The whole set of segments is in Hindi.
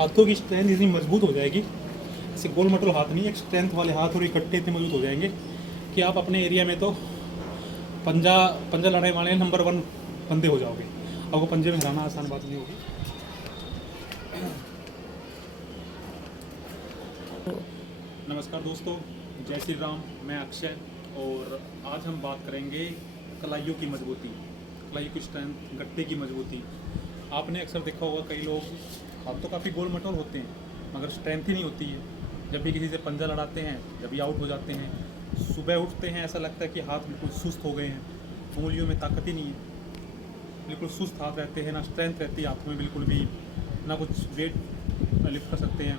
हाथों की स्ट्रेंथ इतनी मजबूत हो जाएगी, ऐसे गोल मटोल हाथ नहीं, एक स्ट्रेंथ वाले हाथ और इकट्ठे इतने मजबूत हो जाएंगे कि आप अपने एरिया में तो पंजा पंजा लड़ाई वाले नंबर 1 बंदे हो जाओगे। आपको पंजे में हराना आसान बात नहीं होगी। नमस्कार दोस्तों, जय श्री राम। मैं अक्षय और आज हम बात करेंगे कलाइयों की मजबूती, कलाई की स्ट्रेंथ, गट्टे की मजबूती। आपने अक्सर देखा होगा कई लोग हाथ तो काफ़ी गोल मटोल होते हैं मगर स्ट्रेंथ ही नहीं होती है। जब भी किसी से पंजा लड़ाते हैं, जब भी आउट हो जाते हैं, सुबह उठते हैं ऐसा लगता है कि हाथ बिल्कुल सुस्त हो गए हैं, उंगलियों में ताकत ही नहीं है, बिल्कुल सुस्त हाथ रहते हैं, ना स्ट्रेंथ रहती है हाथों में बिल्कुल भी, ना कुछ वेट लिफ्ट कर सकते हैं,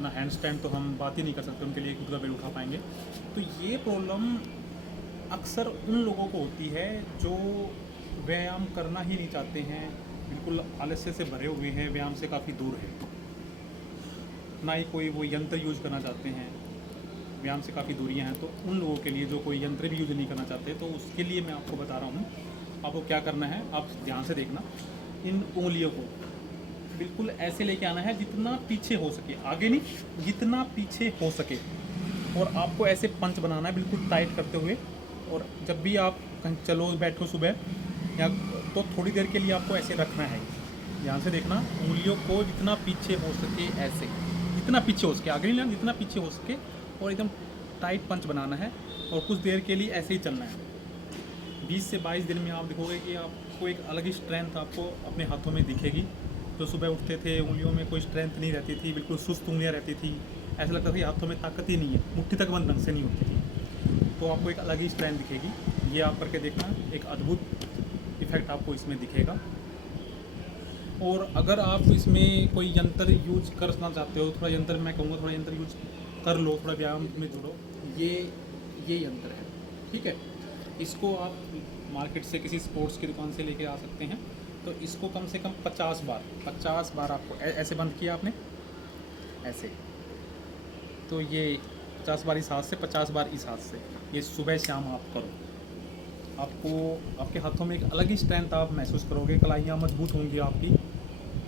ना हैंड स्टैंड तो हम बात ही नहीं कर सकते उनके लिए, खुद का वेट उठा पाएंगे। तो ये प्रॉब्लम अक्सर उन लोगों को होती है जो व्यायाम करना ही नहीं चाहते हैं, बिल्कुल आलस्य से भरे हुए हैं, व्यायाम से काफ़ी दूर है, ना ही कोई वो यंत्र यूज करना चाहते हैं, व्यायाम से काफ़ी दूरियां हैं। तो उन लोगों के लिए जो कोई यंत्र भी यूज नहीं करना चाहते, तो उसके लिए मैं आपको बता रहा हूँ आपको क्या करना है। आप ध्यान से देखना, इन उंगलियों को बिल्कुल ऐसे लेके आना है जितना पीछे हो सके, आगे नहीं, जितना पीछे हो सके, और आपको ऐसे पंच बनाना है बिल्कुल टाइट करते हुए। और जब भी आप कहीं चलो बैठो सुबह या तो थोड़ी देर के लिए आपको ऐसे रखना है। ध्यान से देखना, उंगलियों को जितना पीछे हो सके ऐसे, जितना पीछे हो सके, आगे नहीं लेना, जितना पीछे हो सके, और एकदम टाइट पंच बनाना है और कुछ देर के लिए ऐसे ही चलना है। 20 से 22 दिन में आप देखोगे कि आपको एक अलग ही स्ट्रेंथ आपको अपने हाथों में दिखेगी। जो सुबह उठते थे उंगलियों में कोई स्ट्रेंथ नहीं रहती थी, बिल्कुल सुस्त उंगलियाँ रहती थी, ऐसा लगता था कि हाथों में ताकत ही नहीं है, मुट्ठी तक बंद ढंग से नहीं होती थी, तो आपको एक अलग ही स्ट्रेंथ दिखेगी। ये आप करके देखना, एक अद्भुत इफेक्ट आपको इसमें दिखेगा। और अगर आप इसमें कोई यंत्र यूज करना चाहते हो, थोड़ा यंत्र, मैं कहूँगा थोड़ा यंत्र यूज कर लो, थोड़ा व्यायाम में जुड़ो। ये यंत्र है, ठीक है। इसको आप मार्केट से किसी स्पोर्ट्स की दुकान से लेके आ सकते हैं। तो इसको कम से कम 50 बार आपको ऐसे बंद किया आपने, ऐसे, तो ये 50 बार इस हाथ से, 50 बार इस हाथ से, ये सुबह शाम आप करो। आपको आपके हाथों में एक अलग ही स्ट्रेंथ आप महसूस करोगे, कलाइयाँ मजबूत होंगी आपकी,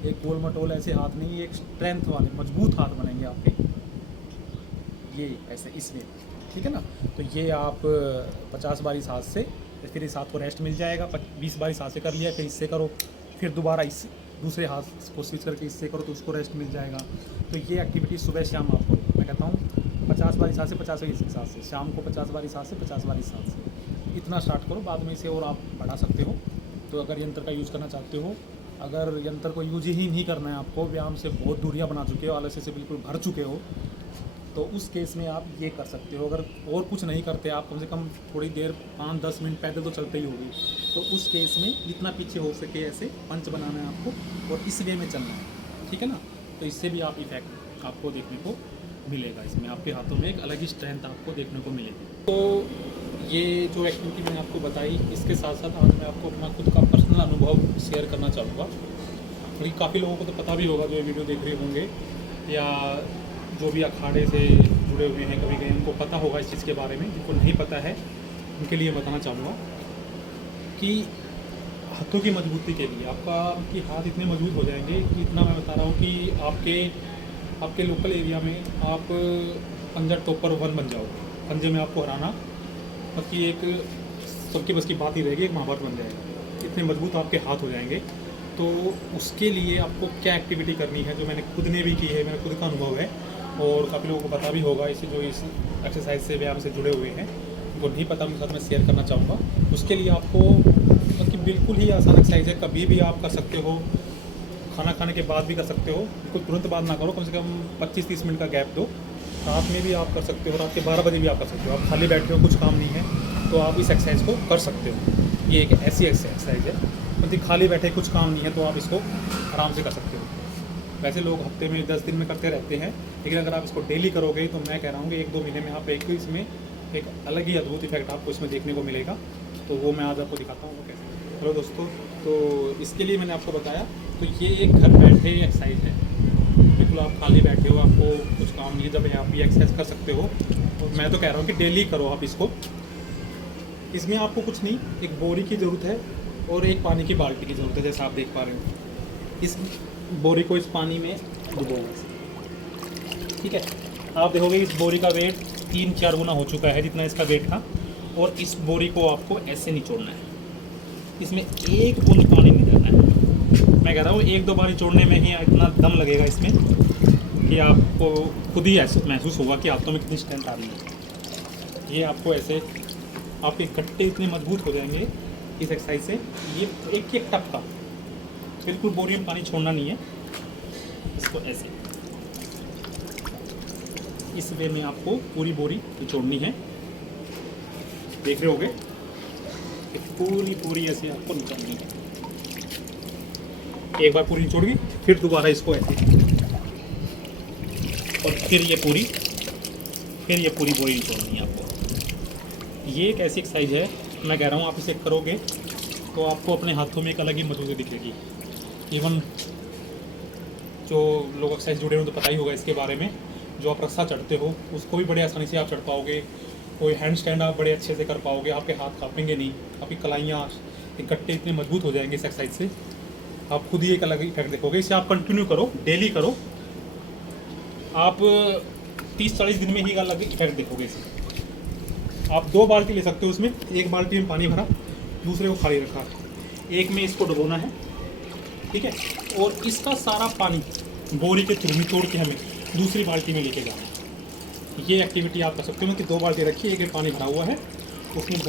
एक गोल मटोल ऐसे हाथ नहीं, एक स्ट्रेंथ वाले मजबूत हाथ बनेंगे आपके, ये ऐसे इसमें, ठीक है ना। तो ये आप 50 बार इस हाथ से, फिर इस हाथ को रेस्ट मिल जाएगा, 20 बार इस हाथ से कर लिया, फिर इससे करो, फिर दोबारा इस दूसरे हाथ को स्विच करके इससे करो तो उसको रेस्ट मिल जाएगा। तो ये एक्टिविटी सुबह शाम आप करो। मैं कहता हूँ 50 बार इस हाथ से, 50 बार इस हाथ से, शाम को 50 बार इस हाथ से, 50 बार इस हाथ से, इतना स्टार्ट करो। बाद में इसे और आप बढ़ा सकते हो। तो अगर यंत्र का यूज़ करना चाहते हो, अगर यंत्र को यूज ही नहीं करना है आपको, व्यायाम से बहुत दूरियाँ बना चुके हो, आलस्य से बिल्कुल भर चुके हो, तो उस केस में आप ये कर सकते हो। अगर और कुछ नहीं करते आप, कम से कम थोड़ी देर 5-10 मिनट पैदल तो चलते ही होगी, तो उस केस में जितना पीछे हो सके ऐसे पंच बनाना है आपको और इस वे में चलना है, ठीक है ना। तो इससे भी आप इफेक्ट आपको देखने को मिलेगा, इसमें आपके हाथों में एक अलग ही स्ट्रेंथ आपको देखने को मिलेगी। तो ये जो एक्टिविटी मैंने आपको बताई, इसके साथ साथ आज मैं आपको अपना खुद का पर्सनल अनुभव शेयर करना चाहूँगा। क्योंकि काफ़ी लोगों को तो पता भी होगा जो ये वीडियो देख रहे होंगे, या जो भी अखाड़े से जुड़े हुए हैं, कभी कहीं उनको पता होगा इस चीज़ के बारे में। जिनको नहीं पता है उनके लिए बताना चाहूँगा कि हाथों की मजबूती के लिए आपके हाथ इतने मजबूत हो जाएंगे कि, इतना मैं बता रहा हूँ कि आपके लोकल एरिया में आप पंजा टॉपर 1 बन जाओगे। पंजे में आपको हराना बाकी एक सबकी बस की बात ही रहेगी, एक महाभारत बन जाएगा, इतने मजबूत आपके हाथ हो जाएंगे। तो उसके लिए आपको क्या एक्टिविटी करनी है, जो मैंने खुद ने भी की है, मेरा खुद का अनुभव है, और काफ़ी लोगों को पता भी होगा, इसे जो इस एक्सरसाइज से व्यायाम से जुड़े हुए हैं, उनको नहीं पता, उनके साथ मैं शेयर करना चाहूँगा। उसके लिए आपको मतलब बिल्कुल ही आसान एक्सरसाइज है, कभी भी आप कर सकते हो, खाना खाने के बाद भी कर सकते हो, बिल्कुल तुरंत बाद ना करो, कम से कम 25-30 मिनट का गैप दो। रात में भी आप कर सकते हो, रात के 12 बजे भी आप कर सकते हो। आप खाली बैठे हो, कुछ काम नहीं है, तो आप इस एक्सरसाइज को कर सकते हो। ये एक ऐसी एक्सरसाइज है, मतलब खाली बैठे कुछ काम नहीं है तो आप इसको आराम से कर सकते हो। वैसे लोग हफ्ते में 10 दिन में करते रहते हैं, लेकिन अगर आप इसको डेली करोगे तो मैं कह रहा हूँ कि 1-2 महीने में आप इसमें एक अलग ही अद्भुत इफेक्ट आपको इसमें देखने को मिलेगा। तो वो मैं आज आपको दिखाता हूँ वो कैसे। हेलो दोस्तों, तो इसके लिए मैंने आपको बताया, तो ये एक घर बैठे एक्सरसाइज है, बिल्कुल आप खाली बैठे हो, आपको कुछ काम नहीं, जब आप ये एक्सरसाइज कर सकते हो। और मैं तो कह रहा हूँ कि डेली करो आप इसको। इसमें आपको कुछ नहीं, एक बोरी की ज़रूरत है और एक पानी की बाल्टी की ज़रूरत है, जैसा आप देख पा रहे हो। इस बोरी को इस पानी में डुबोगा। ठीक है, आप देखोगे इस बोरी का वेट 3-4 गुना हो चुका है जितना इसका वेट था। और इस बोरी को आपको ऐसे निचोड़ना है, इसमें एक बूंद पानी नहीं डालना है। मैं कह रहा हूँ 1-2 बार निचोड़ने में ही इतना दम लगेगा इसमें कि आपको खुद ही ऐसे महसूस होगा कि हाथों में कितनी स्ट्रेंथ आ रही है। ये आपको ऐसे आपके गट्टे इतने मजबूत हो जाएंगे इस एक्सरसाइज से। ये एक एक टप का, बिल्कुल बोरी में पानी छोड़ना नहीं है। इसको ऐसे इस वे में आपको पूरी बोरी निचोड़नी है। देख रहे होगे पूरी पूरी ऐसे आपको निकालनी है। एक बार पूरी निचोड़ गई, फिर दोबारा इसको ऐसे, और फिर ये पूरी बोरी निचोड़नी है आपको। ये एक ऐसी एक्सरसाइज है, मैं कह रहा हूँ आप इसे करोगे तो आपको अपने हाथों में एक अलग ही मजबूती दिखेगी। इवन जो लोग एक्सरसाइज जुड़े हो तो पता ही होगा इसके बारे में। जो आप रस्सा चढ़ते हो उसको भी बड़े आसानी से आप चढ़ पाओगे। कोई हैंड स्टैंड आप बड़े अच्छे से कर पाओगे, आपके हाथ कांपेंगे नहीं, आपकी कलाइयाँ गट्टे इतने मजबूत हो जाएंगे इस एक्सरसाइज से। आप खुद ही एक अलग इफेक्ट देखोगे। इसे आप कंटिन्यू करो, डेली करो, आप 30-40 दिन में ही अलग इफेक्ट देखोगे इसे। आप 2 बाल्टी ले सकते हो, उसमें एक बाल्टी में पानी भरा, दूसरे को खाली रखा, एक में इसको डुबोना है। ठीक है, और इसका सारा पानी बोरी के थ्रू निचोड़ के हमें दूसरी बाल्टी में लेके जाना है। ये एक्टिविटी आप कर सकते हो कि 2 बाल्टी रखिए, एक में पानी भरा हुआ है, उसमें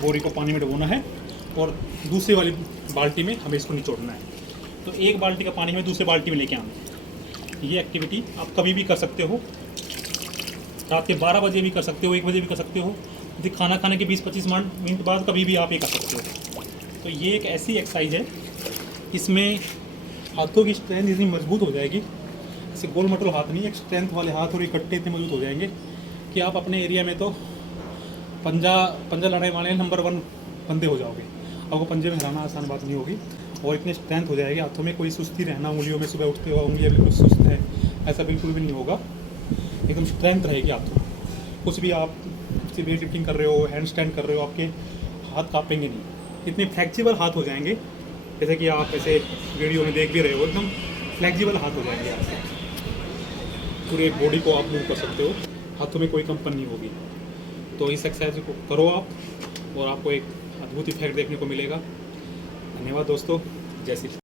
बोरी को पानी में डुबोना है, और दूसरी वाली बाल्टी में हमें इसको निचोड़ना है। तो एक बाल्टी का पानी हमें दूसरी बाल्टी में लेके आना है। ये एक्टिविटी आप कभी भी कर सकते हो, रात के 12 बजे भी कर सकते हो, 1 बजे भी कर सकते हो, यदि खाना खाने के 20-25 मिनट बाद कभी भी आप ये कर सकते हो। तो ये एक ऐसी एक्सरसाइज है, इसमें हाथों की स्ट्रेंथ इतनी मजबूत हो जाएगी, ऐसे गोल मटोल हाथ नहीं, एक स्ट्रेंथ वाले हाथ और इकट्ठे इतने मजबूत हो जाएंगे कि आप अपने एरिया में तो पंजा लड़ाई वाले नंबर 1 बंदे हो जाओगे। आपको पंजे में हराना आसान बात नहीं होगी, और इतनी स्ट्रेंथ हो जाएगी हाथों में, कोई सुस्ती रहना, उंगलियों में सुबह उठते हो उंगलियाँ बिल्कुल सुस्त है, ऐसा बिल्कुल भी नहीं होगा। एकदम स्ट्रेंथ रहेगी हाथों में। कुछ भी आप वेट लिफ्टिंग कर रहे हो, हैंड स्टैंड कर रहे हो, आपके हाथ कांपेंगे नहीं, इतने फ्लेक्सिबल हाथ हो जाएंगे, जैसे कि आप ऐसे वीडियो में देख भी रहे हो, एकदम फ्लेक्सिबल हाथ हो जाएंगे आपके। पूरे बॉडी को आप मूव कर सकते हो, हाथों में कोई कंपन नहीं होगी। तो इस एक्सरसाइज को करो आप, और आपको एक अद्भुत इफेक्ट देखने को मिलेगा। धन्यवाद दोस्तों, जय श्री राम।